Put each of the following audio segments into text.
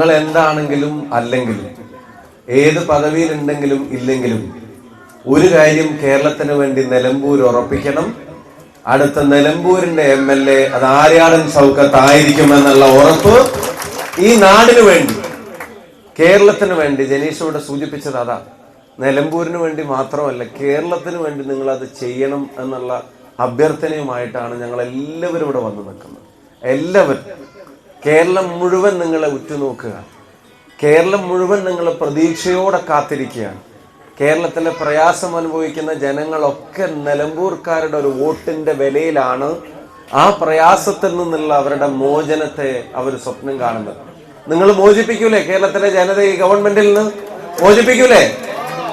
ഞങ്ങൾ എന്താണെങ്കിലും അല്ലെങ്കിലും ഏത് പദവിയിലുണ്ടെങ്കിലും ഇല്ലെങ്കിലും ഒരു കാര്യം കേരളത്തിന് വേണ്ടി നിലമ്പൂർ ഉറപ്പിക്കണം. അടുത്ത നിലമ്പൂരിന്റെ എം എൽ എ അത് ആര്യാടൻ സൗക്കത്തായിരിക്കുമെന്നുള്ള ഉറപ്പ് ഈ നാടിനു വേണ്ടി കേരളത്തിന് വേണ്ടി ജനീഷ് ഇവിടെ സൂചിപ്പിച്ചത് അതാ. നിലമ്പൂരിന് വേണ്ടി മാത്രമല്ല കേരളത്തിന് വേണ്ടി നിങ്ങൾ അത് ചെയ്യണം എന്നുള്ള അഭ്യർത്ഥനയുമായിട്ടാണ് ഞങ്ങൾ എല്ലാവരും ഇവിടെ വന്നു നിൽക്കുന്നത്. എല്ലാവരും. കേരളം മുഴുവൻ നിങ്ങളെ ഉറ്റുനോക്കുക. കേരളം മുഴുവൻ നിങ്ങളെ പ്രതീക്ഷയോടെ കാത്തിരിക്കുകയാണ് കേരളത്തിലെ പ്രയാസം അനുഭവിക്കുന്ന ജനങ്ങളൊക്കെ നിലമ്പൂർക്കാരുടെ ഒരു വോട്ടിന്റെ വിലയിലാണ് ആ പ്രയാസത്തിൽ നിന്നുള്ള അവരുടെ മോചനത്തെ അവർ സ്വപ്നം കാണുന്നത്. നിങ്ങൾ മോചിപ്പിക്കൂലേ കേരളത്തിലെ ജനത ഈ ഗവൺമെന്റിൽ നിന്ന്? മോചിപ്പിക്കൂലേ?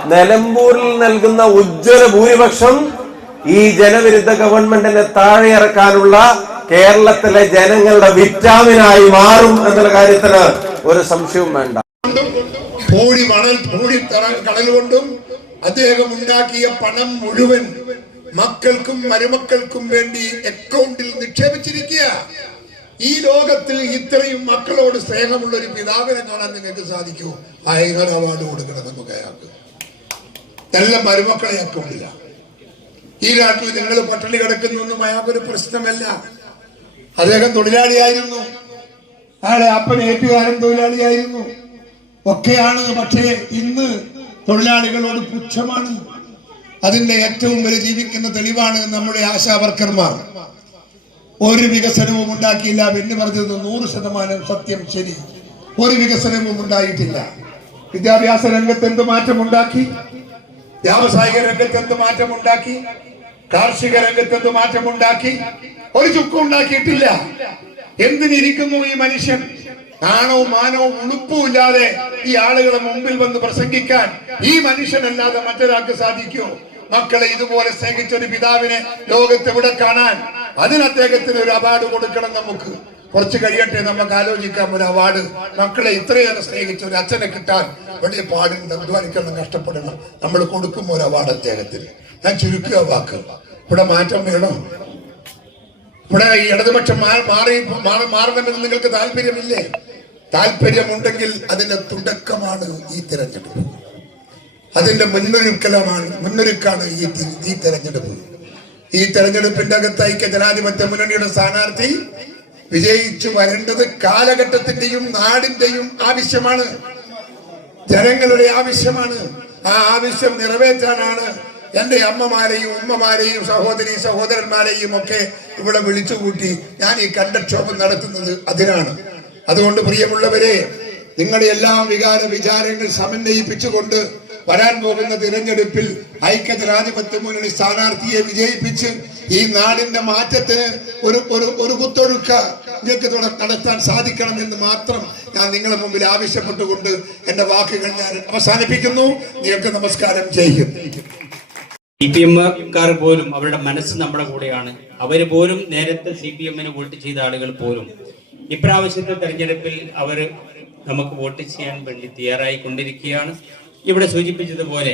നിലമ്പൂരിൽ നൽകുന്ന ഉജ്ജ്വല ഭൂരിപക്ഷം ഈ ജനവിരുദ്ധ ഗവൺമെന്റിനെ താഴെ ഇറക്കാനുള്ള കേരളത്തിലെ ജനങ്ങളുടെ വിറ്റാമിനായി മാറും എന്നുള്ള കാര്യത്തിന് ഒരു സംശയവും വേണ്ട. പൂടി മണൽ പൂടി കടൽ കൊണ്ടും അദ്ദേഹം ഉണ്ടാക്കിയ പണം മുഴുവൻ മക്കൾക്കും മരുമക്കൾക്കും വേണ്ടി അക്കൗണ്ടിൽ നിക്ഷേപിച്ചിരിക്കുക. ഈ ലോകത്തിൽ ഇത്രയും മക്കളോട് സ്നേഹമുള്ള ഒരു പിതാവിനെ കാണാൻ നിങ്ങൾക്ക് സാധിക്കൂ. അയങ്ങൾ അവാർഡ് കൊടുക്കണം നമുക്ക് അയാൾക്ക്. നല്ല മരുമക്കളെ അക്കൗണ്ടില്ല ഈ നാട്ടിൽ നിങ്ങൾ പട്ടിണി കിടക്കുന്നൊന്നും അയാൾക്കൊരു പ്രശ്നമല്ല. അദ്ദേഹം തൊഴിലാളിയായിരുന്നു. അയാളെ അപ്പൻ ഏറ്റുകാരൻ തൊഴിലാളിയായിരുന്നു. ഒക്കെയാണ് പക്ഷേ ഇന്ന് തൊഴിലാളികളോട് പുച്ഛമാണ്. അതിന്റെ ഏറ്റവും വലിയ ജീവിക്കുന്ന തെളിവാണ് നമ്മുടെ ആശാവർക്കർമാർ ഒരു വികസനവും ഉണ്ടാക്കിയില്ല എന്ന് പറഞ്ഞത് നൂറ് ശതമാനം സത്യം ശരി. ഒരു വികസനവും ഉണ്ടായിട്ടില്ല. വിദ്യാഭ്യാസ രംഗത്ത് എന്ത് മാറ്റമുണ്ടാക്കി? വ്യാവസായിക രംഗത്ത് എന്ത് മാറ്റമുണ്ടാക്കി? കാർഷിക രംഗത്ത് എന്ത് മാറ്റമുണ്ടാക്കി? ഒരു ചുക്കും ഉണ്ടാക്കിയിട്ടില്ല. എന്തിനിരിക്കുന്നു ഈ മനുഷ്യൻ? നാണവും മാനവും ഉളുപ്പും ഇല്ലാതെ ഈ ആളുകളെ മുമ്പിൽ വന്ന് പ്രസംഗിക്കാൻ ഈ മനുഷ്യനല്ലാതെ മറ്റൊരാൾക്ക് സാധിക്കുമോ മക്കളെ ഇതുപോലെ സ്നേഹിച്ച ഒരു പിതാവിനെ ലോകത്ത് എവിടെ കാണാൻ? അതിന് അദ്ദേഹത്തിന് ഒരു അവാർഡ് കൊടുക്കണം നമുക്ക്. കുറച്ച് കഴിയട്ടെ നമുക്ക് ആലോചിക്കാം ഒരു അവാർഡ് മക്കളെ ഇത്രയേറെ സ്നേഹിച്ച ഒരു അച്ഛനെ കിട്ടാൻ വലിയ പാടുണ്ട് അധ്വാനിക്കണം കഷ്ടപ്പെടണം. നമ്മൾ കൊടുക്കും ഒരു അവാർഡ് അദ്ദേഹത്തിന്. ഞാൻ ചുരുക്കുക വാക്ക്. ഇവിടെ മാറ്റം വേണോ. ഇവിടെ ഈ ഇടതുപക്ഷം മാറി മാറി- മാറണമെന്ന് നിങ്ങൾക്ക് താല്പര്യമില്ലേ? താല്പര്യമുണ്ടെങ്കിൽ അതിന്റെ തുടക്കമാണ് ഈ തിരഞ്ഞെടുപ്പ്. അതിന്റെ മുന്നൊരുക്കലമാണ് മുന്നൊരുക്കാണ് ഈ ഈ തെരഞ്ഞെടുപ്പ്. ഈ തെരഞ്ഞെടുപ്പിന്റെ അകത്ത് ഐക്യ ജനാധിപത്യ മുന്നണിയുടെ സ്ഥാനാർത്ഥി വിജയിച്ചു വരേണ്ടത് കാലഘട്ടത്തിന്റെയും നാടിന്റെയും ആവശ്യമാണ്. ജനങ്ങളുടെ ആവശ്യമാണ്. ആ ആവശ്യം നിറവേറ്റാനാണ് എന്റെ അമ്മമാരെയും ഉമ്മമാരെയും സഹോദരി സഹോദരന്മാരെയും ഒക്കെ ഇവിടെ വിളിച്ചുകൂട്ടി ഞാൻ ഈ കണ്ടക്ഷോഭം നടത്തുന്നത് അതിനാണ്. അതുകൊണ്ട് പ്രിയമുള്ളവരെ നിങ്ങളുടെ എല്ലാ വികാര വിചാരങ്ങൾ സമന്വയിപ്പിച്ചുകൊണ്ട് വരാൻ പോകുന്ന തിരഞ്ഞെടുപ്പിൽ ഐക്യ ജനാധിപത്യ മുന്നണി സ്ഥാനാർത്ഥിയെ വിജയിപ്പിച്ച് ഈ നാടിന്റെ മാറ്റത്തിന് ഒരു ഒരു ഒരു കുത്തൊഴുക്ക നിങ്ങൾക്ക് നടത്താൻ സാധിക്കണം എന്ന് മാത്രം ഞാൻ നിങ്ങളുടെ മുമ്പിൽ ആവശ്യപ്പെട്ടുകൊണ്ട് എന്റെ വാക്കുകൾ ഞാൻ അവസാനിപ്പിക്കുന്നു. നിങ്ങൾക്ക് നമസ്കാരം. ചെയ്യും സി പി എമ്മുകാർ പോലും അവരുടെ മനസ്സ് നമ്മുടെ കൂടെയാണ്. അവർ പോലും നേരത്തെ സി പി എമ്മിന് വോട്ട് ചെയ്ത ആളുകൾ പോലും. ഇപ്രാവശ്യത്തെ തെരഞ്ഞെടുപ്പിൽ അവർ നമുക്ക് വോട്ട് ചെയ്യാൻ വേണ്ടി തയ്യാറായി കൊണ്ടിരിക്കുകയാണ് ഇവിടെ സൂചിപ്പിച്ചതുപോലെ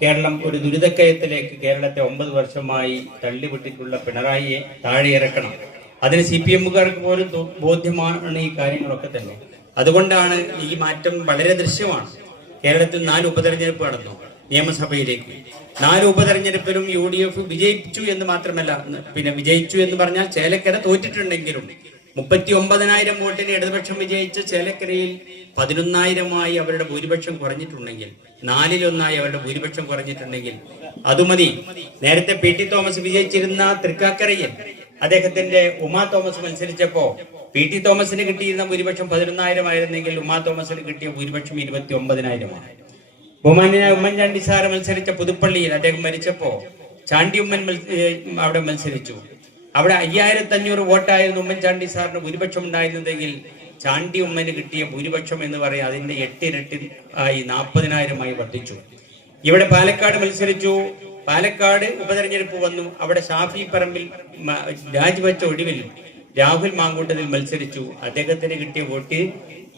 കേരളം ഒരു ദുരിതക്കയത്തിലേക്ക് കേരളത്തെ ഒമ്പത് വർഷമായി തള്ളിവിട്ടിട്ടുള്ള പിണറായിയെ താഴെ ഇറക്കണം അതിന് സി പി എമ്മുകാർക്ക് പോലും ബോധ്യമാണ് ഈ കാര്യങ്ങളൊക്കെ തന്നെ. അതുകൊണ്ടാണ് ഈ മാറ്റം വളരെ ദൃശ്യമാണ്. കേരളത്തിൽ നാല് ഉപതെരഞ്ഞെടുപ്പ് നടന്നു. നിയമസഭയിലേക്ക്. നാല് ഉപതെരഞ്ഞെടുപ്പിലും യു ഡി എഫ് വിജയിച്ചു എന്ന് മാത്രമല്ല പിന്നെ വിജയിച്ചു എന്ന് പറഞ്ഞാൽ ചേലക്കര തോറ്റിട്ടുണ്ടെങ്കിലും മുപ്പത്തി ഒമ്പതിനായിരം വോട്ടിന് ഇടതുപക്ഷം വിജയിച്ച ചേലക്കരയിൽ പതിനൊന്നായിരമായി അവരുടെ ഭൂരിപക്ഷം കുറഞ്ഞിട്ടുണ്ടെങ്കിൽ നാലിലൊന്നായി അവരുടെ ഭൂരിപക്ഷം കുറഞ്ഞിട്ടുണ്ടെങ്കിൽ അതുമതി നേരത്തെ പി ടി തോമസ് വിജയിച്ചിരുന്ന തൃക്കാക്കരയിൽ അദ്ദേഹത്തിന്റെ ഉമാ തോമസ് മത്സരിച്ചപ്പോ പി ടി തോമസിന് കിട്ടിയിരുന്ന ഭൂരിപക്ഷം പതിനൊന്നായിരം ആയിരുന്നെങ്കിൽ ഉമാ തോമസിന് കിട്ടിയ ഭൂരിപക്ഷം ഇരുപത്തി ഒമ്പതിനായിരമാണ് ബഹുമാന്യനായ ഉമ്മൻചാണ്ടി സാറ് മത്സരിച്ച പുതുപ്പള്ളിയിൽ അദ്ദേഹം മരിച്ചപ്പോ ചാണ്ടി ഉമ്മൻ അവിടെ മത്സരിച്ചു. അവിടെ അയ്യായിരത്തി അഞ്ഞൂറ് വോട്ടായിരുന്നു ഉമ്മൻചാണ്ടി സാറിന് ഭൂരിപക്ഷം ഉണ്ടായിരുന്നതെങ്കിൽ ചാണ്ടി ഉമ്മന് കിട്ടിയ ഭൂരിപക്ഷം എന്ന് പറയാം അതിന്റെ എട്ടിരട്ടി ആയി നാൽപ്പതിനായിരമായി വർദ്ധിച്ചു. ഇവിടെ പാലക്കാട് മത്സരിച്ചു. പാലക്കാട് ഉപതെരഞ്ഞെടുപ്പ് വന്നു. അവിടെ ഷാഫി പറമ്പിൽ രാജിവെച്ച ഒടുവിൽ രാഹുൽ മാങ്കൂട്ടത്തിൽ മത്സരിച്ചു. അദ്ദേഹത്തിന് കിട്ടിയ വോട്ട്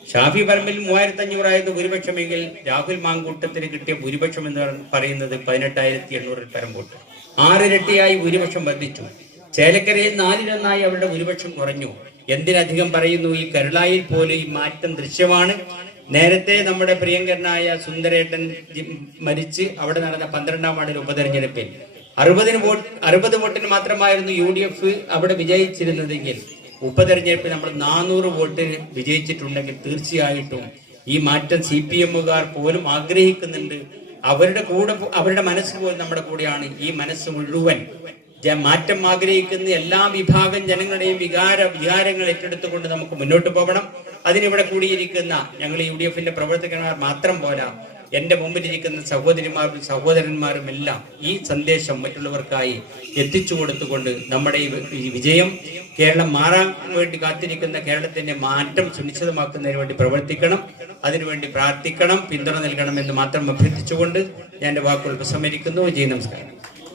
ഷാഫി പറമ്പിൽ മൂവായിരത്തി അഞ്ഞൂറായിരുന്നു ഭൂരിപക്ഷമെങ്കിൽ രാഹുൽ മാങ്കൂട്ടത്തിന് കിട്ടിയ ഭൂരിപക്ഷം എന്ന് പറയുന്നത് പതിനെട്ടായിരത്തി എണ്ണൂറിൽ പരം ആറിരട്ടിയായി ഭൂരിപക്ഷം വർദ്ധിച്ചു. ചേലക്കരയിൽ നാലിലൊന്നായി അവരുടെ ഭൂരിപക്ഷം കുറഞ്ഞു. എന്തിനധികം പറയുന്നു? ഈ കരുളായിൽ പോലും ഈ മാറ്റം ദൃശ്യമാണ്. നേരത്തെ നമ്മുടെ പ്രിയങ്കരനായ സുന്ദരേട്ടൻ മരിച്ച് അവിടെ നടന്ന പന്ത്രണ്ടാം വാർഡിൽ ഉപതെരഞ്ഞെടുപ്പിൽ. അറുപതിന് വോട്ട് അറുപത് വോട്ടിന് മാത്രമായിരുന്നു യു ഡി എഫ് അവിടെ വിജയിച്ചിരുന്നതെങ്കിൽ ഉപതെരഞ്ഞെടുപ്പിൽ നമ്മൾ നാനൂറ് വോട്ട് വിജയിച്ചിട്ടുണ്ടെങ്കിൽ തീർച്ചയായിട്ടും ഈ മാറ്റം സി പി എമ്മുകാർ പോലും ആഗ്രഹിക്കുന്നുണ്ട്. അവരുടെ കൂടെ അവരുടെ മനസ്സ് പോലും നമ്മുടെ കൂടെയാണ് ഈ മനസ്സ് മുഴുവൻ. മാറ്റം ആഗ്രഹിക്കുന്ന എല്ലാ വിഭാഗം ജനങ്ങളുടെയും വികാര വികാരങ്ങൾ ഏറ്റെടുത്തുകൊണ്ട് നമുക്ക് മുന്നോട്ട് പോകണം. അതിനിവിടെ കൂടിയിരിക്കുന്ന ഞങ്ങൾ യു ഡി എഫിന്റെ പ്രവർത്തകന്മാർ മാത്രം പോരാ. എന്റെ മുമ്പിലിരിക്കുന്ന സഹോദരിമാരും സഹോദരന്മാരും എല്ലാം ഈ സന്ദേശം മറ്റുള്ളവർക്കായി എത്തിച്ചു കൊടുത്തുകൊണ്ട് നമ്മുടെ ഈ വിജയം കേരളം മാറാൻ വേണ്ടി കാത്തിരിക്കുന്ന കേരളത്തിന്റെ മാറ്റം സുനിശ്ചിതമാക്കുന്നതിന് വേണ്ടി പ്രവർത്തിക്കണം അതിനുവേണ്ടി പ്രാർത്ഥിക്കണം പിന്തുണ നൽകണം എന്ന് മാത്രം അഭ്യർത്ഥിച്ചുകൊണ്ട് ഞാൻ എന്റെ വാക്കുകൾ ഉപസംഹരിക്കുന്നു. ജയ് നമസ്കാരം.